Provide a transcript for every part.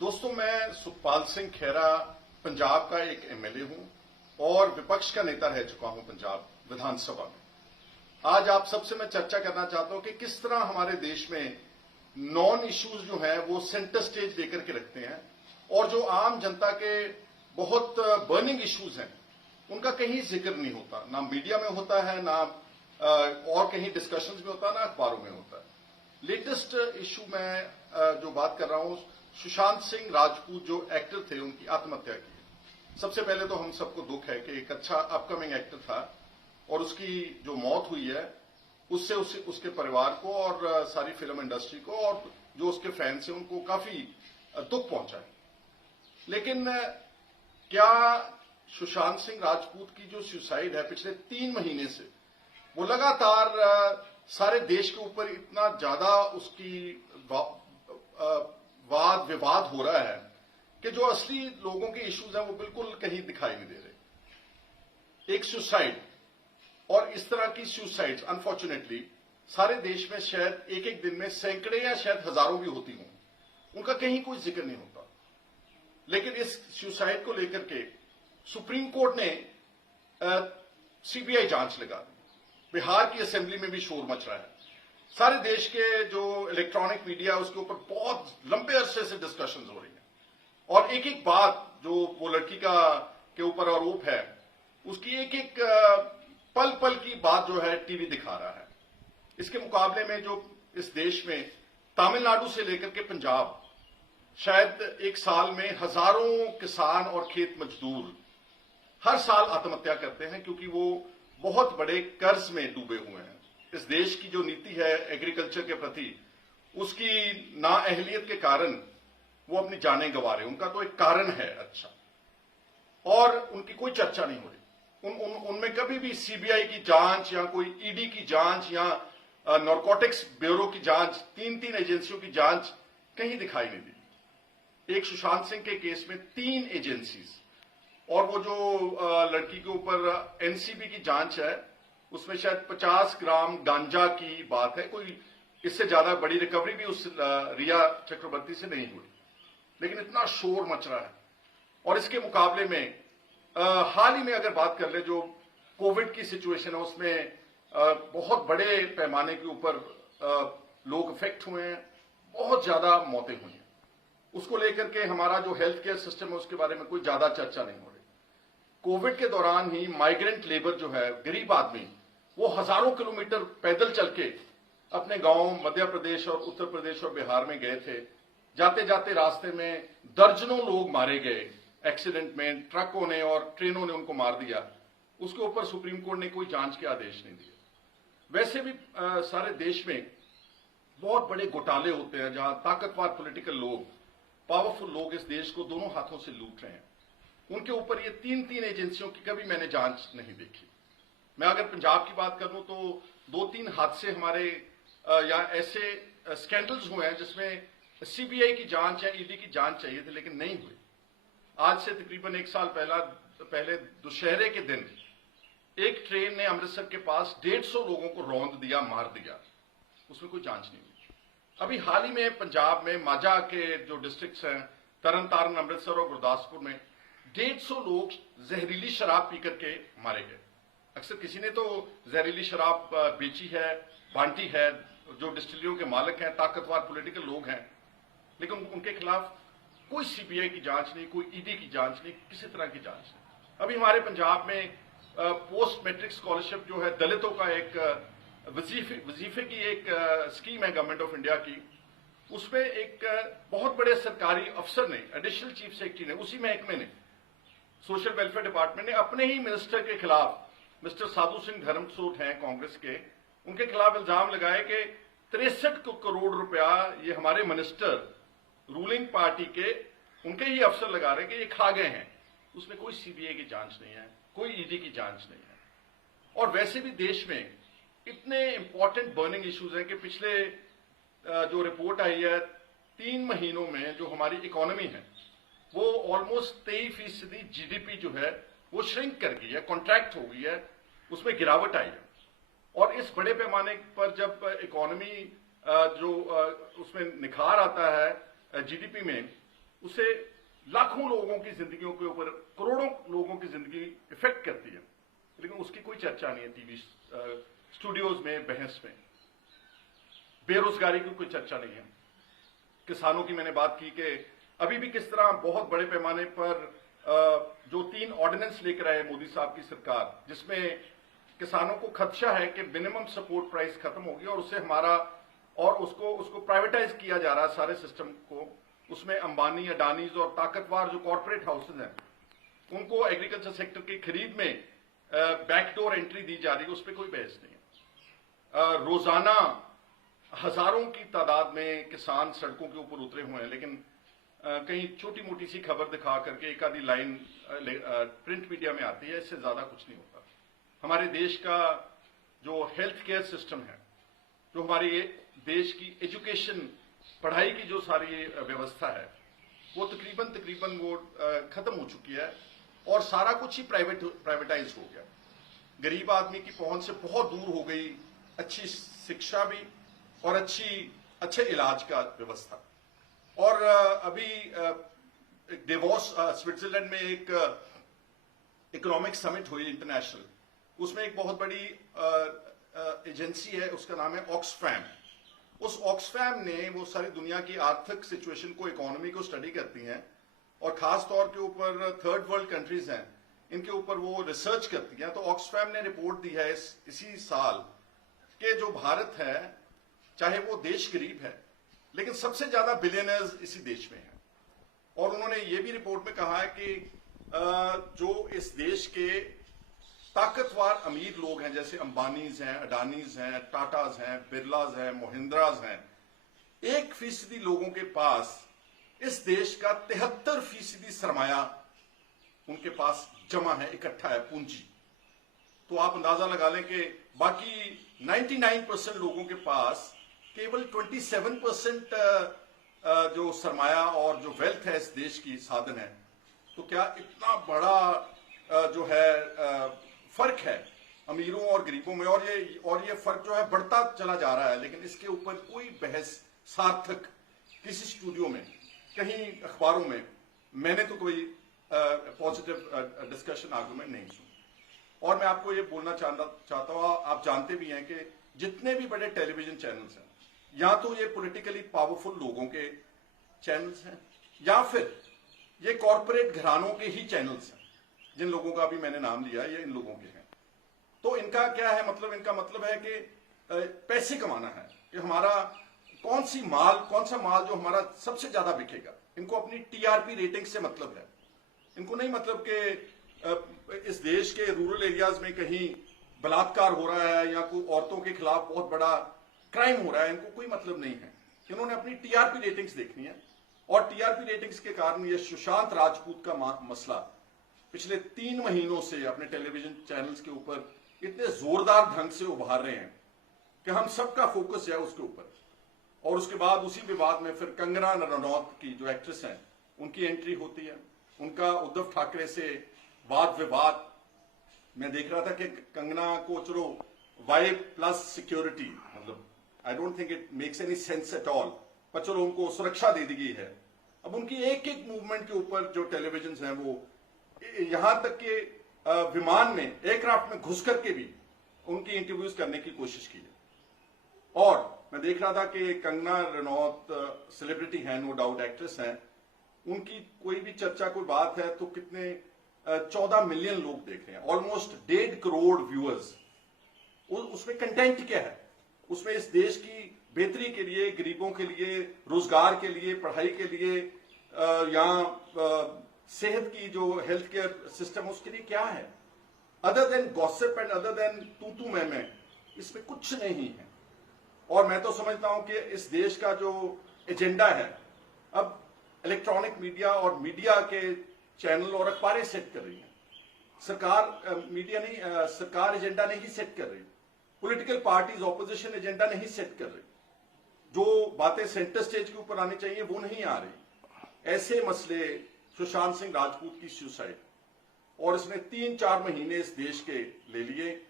दोस्तों, मैं सुखपाल सिंह खेरा पंजाब का एक एमएलए हूं और विपक्ष का नेता रह चुका हूं पंजाब विधानसभा में। आज आप सबसे मैं चर्चा करना चाहता हूं कि किस तरह हमारे देश में नॉन इश्यूज जो हैं वो सेंटर स्टेज लेकर के रखते हैं और जो आम जनता के बहुत बर्निंग इश्यूज हैं उनका कहीं जिक्र नहीं होता, ना मीडिया में होता है, ना और कहीं डिस्कशंस में होता है, ना अखबारों में होता है। लेटेस्ट इश्यू में जो बात कर रहा हूं, सुशांत सिंह राजपूत जो एक्टर थे उनकी आत्महत्या की। सबसे पहले तो हम सबको दुख है कि एक अच्छा अपकमिंग एक्टर था और उसकी जो मौत हुई है उससे उसके परिवार को और सारी फिल्म इंडस्ट्री को और जो उसके फैंस हैं उनको काफी दुख पहुंचा है। लेकिन क्या सुशांत सिंह राजपूत की जो सुसाइड है पिछले 3 महीने से वो लगातार सारे देश के ऊपर इतना ज्यादा उसकी वाद विवाद हो रहा है कि जो असली लोगों के इश्यूज हैं वो बिल्कुल कहीं दिखाई नहीं दे रहे। एक सुसाइड और इस तरह की सुसाइड्स अनफॉर्चुनेटली सारे देश में शायद एक एक दिन में सैकड़े या शायद हजारों भी होती हों, उनका कहीं कोई जिक्र नहीं होता। लेकिन इस सुसाइड को लेकर के सुप्रीम कोर्ट ने सीबीआई जांच लगा दी। बिहार की असेंबली में भी शोर मच रहा है। सारे देश के जो इलेक्ट्रॉनिक मीडिया उसके ऊपर बहुत लंबे अरसे से डिस्कशंस हो रही हैं और एक एक बात जो वो लड़की के ऊपर आरोप है उसकी एक एक पल पल की बात जो है टीवी दिखा रहा है। इसके मुकाबले में जो इस देश में तमिलनाडु से लेकर के पंजाब शायद एक साल में हजारों किसान और खेत मजदूर हर साल आत्महत्या करते हैं क्योंकि वो बहुत बड़े कर्ज में डूबे हुए हैं। इस देश की जो नीति है एग्रीकल्चर के प्रति उसकी नाअहलियत के कारण वो अपनी जानें गंवा रहे हैं। उनका तो एक कारण है अच्छा, और उनकी कोई चर्चा नहीं हो रही। उनमें कभी भी सीबीआई की जांच या कोई ईडी की जांच या नारकोटिक्स ब्यूरो की जांच, 3 एजेंसियों की जांच कहीं दिखाई नहीं दी। एक सुशांत सिंह के केस में 3 एजेंसीज और वो जो लड़की के ऊपर एनसीबी की जांच है उसमें शायद 50 ग्राम गांजा की बात है। कोई इससे ज्यादा बड़ी रिकवरी भी उस रिया चक्रवर्ती से नहीं हुई, लेकिन इतना शोर मच रहा है। और इसके मुकाबले में हाल ही में अगर बात कर ले जो कोविड की सिचुएशन है उसमें बहुत बड़े पैमाने के ऊपर लोग इफेक्ट हुए हैं, बहुत ज्यादा मौतें हुई हैं। उसको लेकर के हमारा जो हेल्थ केयर सिस्टम है उसके बारे में कोई ज्यादा चर्चा नहीं हो रही। कोविड के दौरान ही माइग्रेंट लेबर जो है, गरीब आदमी, वो हजारों किलोमीटर पैदल चल के अपने गांव मध्य प्रदेश और उत्तर प्रदेश और बिहार में गए थे। जाते जाते रास्ते में दर्जनों लोग मारे गए एक्सीडेंट में, ट्रकों ने और ट्रेनों ने उनको मार दिया। उसके ऊपर सुप्रीम कोर्ट ने कोई जांच के आदेश नहीं दिए। वैसे भी सारे देश में बहुत बड़े घोटाले होते हैं जहां ताकतवर पॉलिटिकल लोग, पावरफुल लोग इस देश को दोनों हाथों से लूट रहे हैं। उनके ऊपर ये 3 एजेंसियों की कभी मैंने जांच नहीं देखी। मैं अगर पंजाब की बात करूं तो 2-3 हादसे हमारे यहाँ ऐसे स्कैंडल्स हुए हैं जिसमें सीबीआई की जांच या ईडी की जांच चाहिए थी लेकिन नहीं हुई। आज से तकरीबन 1 साल पहले दुशहरे के दिन एक ट्रेन ने अमृतसर के पास 150 लोगों को रौंद दिया, मार दिया, उसमें कोई जांच नहीं हुई। अभी हाल ही में पंजाब में माजा के जो डिस्ट्रिक्ट्स हैं, तरन तारण, अमृतसर और गुरदासपुर में 150 लोग जहरीली शराब पी करके मारे गए। अक्सर किसी ने तो जहरीली शराब बेची है, बांटी है, जो डिस्टिलरियों के मालिक हैं, ताकतवर पॉलिटिकल लोग हैं, लेकिन उनके खिलाफ कोई सीबीआई की जांच नहीं, कोई ईडी की जांच नहीं, किसी तरह की जांच नहीं। अभी हमारे पंजाब में पोस्ट मैट्रिक स्कॉलरशिप जो है दलितों का एक वजीफे की एक स्कीम है गवर्नमेंट ऑफ इंडिया की, उसमें एक बहुत बड़े सरकारी अफसर ने, एडिशनल चीफ सेक्रेटरी ने, उसी महकमे ने, सोशल वेलफेयर डिपार्टमेंट ने अपने ही मिनिस्टर के खिलाफ, मिस्टर साधु सिंह धर्मसोत हैं कांग्रेस के, उनके खिलाफ इल्जाम लगाए कि 63 करोड़ रुपया ये हमारे मिनिस्टर रूलिंग पार्टी के, उनके ही अफसर लगा रहे कि ये खा गए हैं। उसमें कोई सीबीआई की जांच नहीं है, कोई ईडी की जांच नहीं है। और वैसे भी देश में इतने इंपॉर्टेंट बर्निंग इश्यूज हैं कि पिछले जो रिपोर्ट आई है 3 महीनों में जो हमारी इकोनॉमी है वो ऑलमोस्ट 23% जीडीपी जो है वो श्रिंक कर गई है, कॉन्ट्रैक्ट हो गई है, उसमें गिरावट आई है। और इस बड़े पैमाने पर जब इकोनॉमी जो उसमें निखार आता है जीडीपी में, उससे लाखों लोगों की जिंदगियों के ऊपर, करोड़ों लोगों की जिंदगी इफेक्ट करती है, लेकिन उसकी कोई चर्चा नहीं है टीवी स्टूडियोज में, बहस में। बेरोजगारी की कोई चर्चा नहीं है। किसानों की मैंने बात की कि अभी भी किस तरह बहुत बड़े पैमाने पर जो 3 ऑर्डिनेंस लेकर आए मोदी साहब की सरकार, जिसमें किसानों को खदशा है कि मिनिमम सपोर्ट प्राइस खत्म होगी और उससे हमारा, और उसको प्राइवेटाइज किया जा रहा है सारे सिस्टम को। उसमें अंबानी, अडानीज और ताकतवर जो कॉर्पोरेट हाउसेज हैं उनको एग्रीकल्चर सेक्टर की खरीद में बैकडोर एंट्री दी जा रही है, उस पर कोई बहस नहीं है। रोजाना हजारों की तादाद में किसान सड़कों के ऊपर उतरे हुए हैं, लेकिन कहीं छोटी मोटी सी खबर दिखा करके एक आधी लाइन प्रिंट मीडिया में आती है, इससे ज्यादा कुछ नहीं होता। हमारे देश का जो हेल्थ केयर सिस्टम है, जो हमारे देश की एजुकेशन, पढ़ाई की जो सारी व्यवस्था है, वो तकरीबन वो खत्म हो चुकी है और सारा कुछ ही प्राइवेटाइज हो गया। गरीब आदमी की पहुंच से बहुत दूर हो गई अच्छी शिक्षा भी और अच्छे इलाज का व्यवस्था। और अभी डेवोस स्विट्जरलैंड में एक इकोनॉमिक समिट हुई इंटरनेशनल, उसमें एक बहुत बड़ी एजेंसी है, उसका नाम है ऑक्सफैम। उस ऑक्सफैम ने वो सारी दुनिया की आर्थिक सिचुएशन को, इकोनॉमी को स्टडी करती हैं और खास तौर के ऊपर थर्ड वर्ल्ड कंट्रीज हैं, इनके ऊपर वो रिसर्च करती हैं। तो ऑक्सफैम ने रिपोर्ट दी है इसी साल कि जो भारत है, चाहे वो देश गरीब है, लेकिन सबसे ज्यादा बिलियनर्स इसी देश में हैं। और उन्होंने ये भी रिपोर्ट में कहा है कि जो इस देश के ताकतवर अमीर लोग हैं, जैसे अंबानीज हैं, अडानीज हैं, टाटाज हैं, बिरलाज हैं, महिंद्राज हैं, 1% लोगों के पास इस देश का 73% सरमाया उनके पास जमा है, इकट्ठा है, पूंजी। तो आप अंदाजा लगा लें कि बाकी 99% लोगों के पास केवल 27% जो सरमाया और जो वेल्थ है इस देश की साधन है। तो क्या इतना बड़ा जो है फर्क है अमीरों और गरीबों में, और ये फर्क जो है बढ़ता चला जा रहा है, लेकिन इसके ऊपर कोई बहस सार्थक किसी स्टूडियो में, कहीं अखबारों में मैंने तो कोई पॉजिटिव डिस्कशन आर्गुमेंट नहीं सुनी। और मैं आपको ये बोलना चाहता हूं, आप जानते भी हैं कि जितने भी बड़े टेलीविजन चैनल्स हैं, या तो ये पॉलिटिकली पावरफुल लोगों के चैनल्स हैं, या फिर ये कॉरपोरेट घरानों के ही चैनल्स हैं। जिन लोगों का भी मैंने नाम लिया, ये इन लोगों के हैं। तो इनका क्या है मतलब? इनका मतलब है कि पैसे कमाना है, कि हमारा कौन सा माल जो हमारा सबसे ज्यादा बिकेगा। इनको अपनी टीआरपी रेटिंग से मतलब है। इनको नहीं मतलब कि इस देश के रूरल एरियाज में कहीं बलात्कार हो रहा है या कोई औरतों के खिलाफ बहुत बड़ा क्राइम हो रहा है, इनको कोई मतलब नहीं है। इन्होंने अपनी टीआरपी रेटिंग्स देखनी है, और टीआरपी रेटिंग्स के कारण ये सुशांत राजपूत का मसला पिछले 3 महीनों से अपने टेलीविजन चैनल्स के ऊपर इतने जोरदार ढंग से उभार रहे हैं कि हम सबका फोकस है उसके ऊपर। और उसके बाद उसी विवाद में फिर कंगना रनौत की जो एक्ट्रेस हैं, उनकी एंट्री होती है। उनका उद्धव ठाकरे से वाद विवाद, मैं देख रहा था कि कंगना को चलो वाई प्लस सिक्योरिटी, मतलब I don't think it makes any sense at all, पर चलो उनको सुरक्षा दे दी गई है। अब उनकी एक एक मूवमेंट के ऊपर जो टेलीविजन हैं, वो यहां तक कि विमान में, एयरक्राफ्ट में घुस करके भी उनकी इंटरव्यूज करने की कोशिश की है। और मैं देख रहा था कि कंगना रनौत सेलिब्रिटी है, नो डाउट एक्ट्रेस हैं, उनकी कोई भी चर्चा, कोई बात है तो कितने 14 मिलियन लोग देख रहे हैं, ऑलमोस्ट 1.5 करोड़ व्यूअर्स। उसमें कंटेंट क्या है? उसमें इस देश की बेहतरी के लिए, गरीबों के लिए, रोजगार के लिए, पढ़ाई के लिए, या सेहत की जो हेल्थ केयर सिस्टम उसके लिए क्या है? Other than gossip and other than तू मैं, इसमें कुछ नहीं है। और मैं तो समझता हूं कि इस देश का जो एजेंडा है, अब इलेक्ट्रॉनिक मीडिया और मीडिया के चैनल और अखबारें सेट कर रही हैं। सरकार मीडिया नहीं, सरकार एजेंडा नहीं सेट कर रही, पॉलिटिकल पार्टीज ऑपोजिशन एजेंडा नहीं सेट कर रही, जो बातें सेंटर स्टेज के ऊपर आनी चाहिए वो नहीं आ रही। ऐसे मसले, सुशांत सिंह राजपूत की सुसाइड, और इसने 3-4 महीने इस देश के ले लिए,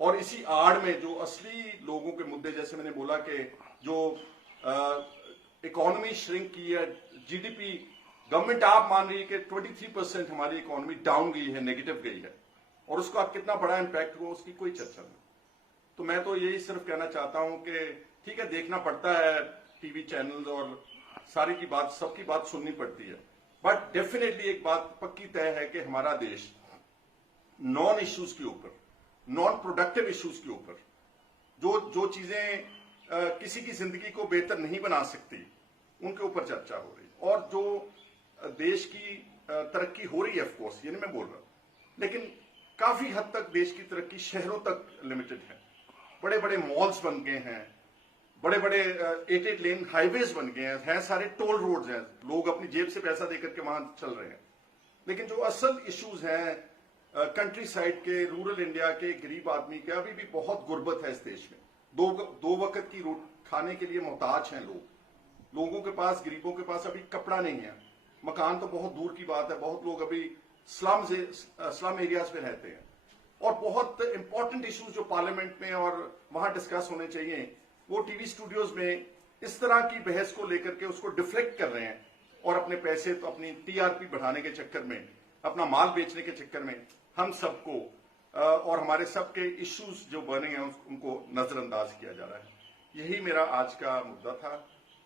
और इसी आड़ में जो असली लोगों के मुद्दे, जैसे मैंने बोला कि जो इकोनॉमी श्रिंक की है, जीडीपी गवर्नमेंट आप मान रही है कि 23% हमारी इकोनॉमी डाउन गई है, नेगेटिव गई है, और उसका कितना बड़ा इंपैक्ट हुआ उसकी कोई चर्चा नहीं। तो मैं तो यही सिर्फ कहना चाहता हूं कि ठीक है, देखना पड़ता है टीवी चैनल्स और सारी की बात, सबकी बात सुननी पड़ती है, बट डेफिनेटली एक बात पक्की तय है कि हमारा देश नॉन इश्यूज के ऊपर, नॉन प्रोडक्टिव इश्यूज के ऊपर, जो चीजें किसी की जिंदगी को बेहतर नहीं बना सकती, उनके ऊपर चर्चा हो रही, और जो देश की तरक्की हो रही है, ऑफ कोर्स ये नहीं मैं बोल रहा, लेकिन काफी हद तक देश की तरक्की शहरों तक लिमिटेड है। बड़े बड़े मॉल्स बन गए हैं, बड़े बड़े 8 लेन हाईवेज बन गए हैं, सारे टोल रोड्स हैं, लोग अपनी जेब से पैसा देकर के वहां चल रहे हैं। लेकिन जो असल इश्यूज हैं कंट्री साइड के, रूरल इंडिया के गरीब आदमी के, अभी भी बहुत गुर्बत है इस देश में। दो वक्त की रोटी खाने के लिए मोहताज हैं लोगों के पास, गरीबों के पास अभी कपड़ा नहीं है, मकान तो बहुत दूर की बात है, बहुत लोग अभी स्लम एरियाज में रहते हैं। और बहुत इंपॉर्टेंट इश्यूज जो पार्लियामेंट में और वहां डिस्कस होने चाहिए, वो टीवी स्टूडियोज में इस तरह की बहस को लेकर के उसको डिफ्लेक्ट कर रहे हैं, और अपने पैसे तो अपनी टीआरपी बढ़ाने के चक्कर में, अपना माल बेचने के चक्कर में हम सबको और हमारे सबके इश्यूज जो बने हैं उनको नजरअंदाज किया जा रहा है। यही मेरा आज का मुद्दा था।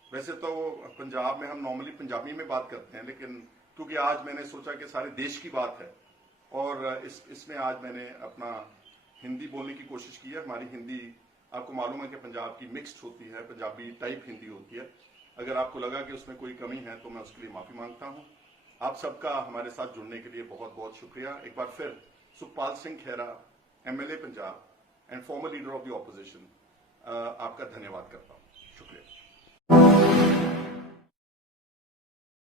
वैसे तो पंजाब में हम नॉर्मली पंजाबी में बात करते हैं, लेकिन क्योंकि आज मैंने सोचा कि सारे देश की बात है, और इसमें आज मैंने अपना हिंदी बोलने की कोशिश की है। हमारी हिंदी आपको मालूम है कि पंजाब की मिक्स्ड होती है, पंजाबी टाइप हिंदी होती है। अगर आपको लगा कि उसमें कोई कमी है तो मैं उसके लिए माफी मांगता हूं। आप सबका हमारे साथ जुड़ने के लिए बहुत बहुत शुक्रिया। एक बार फिर Sukhpal Singh Khaira, MLA Punjab and former leader of the opposition, आपका धन्यवाद करता हूं।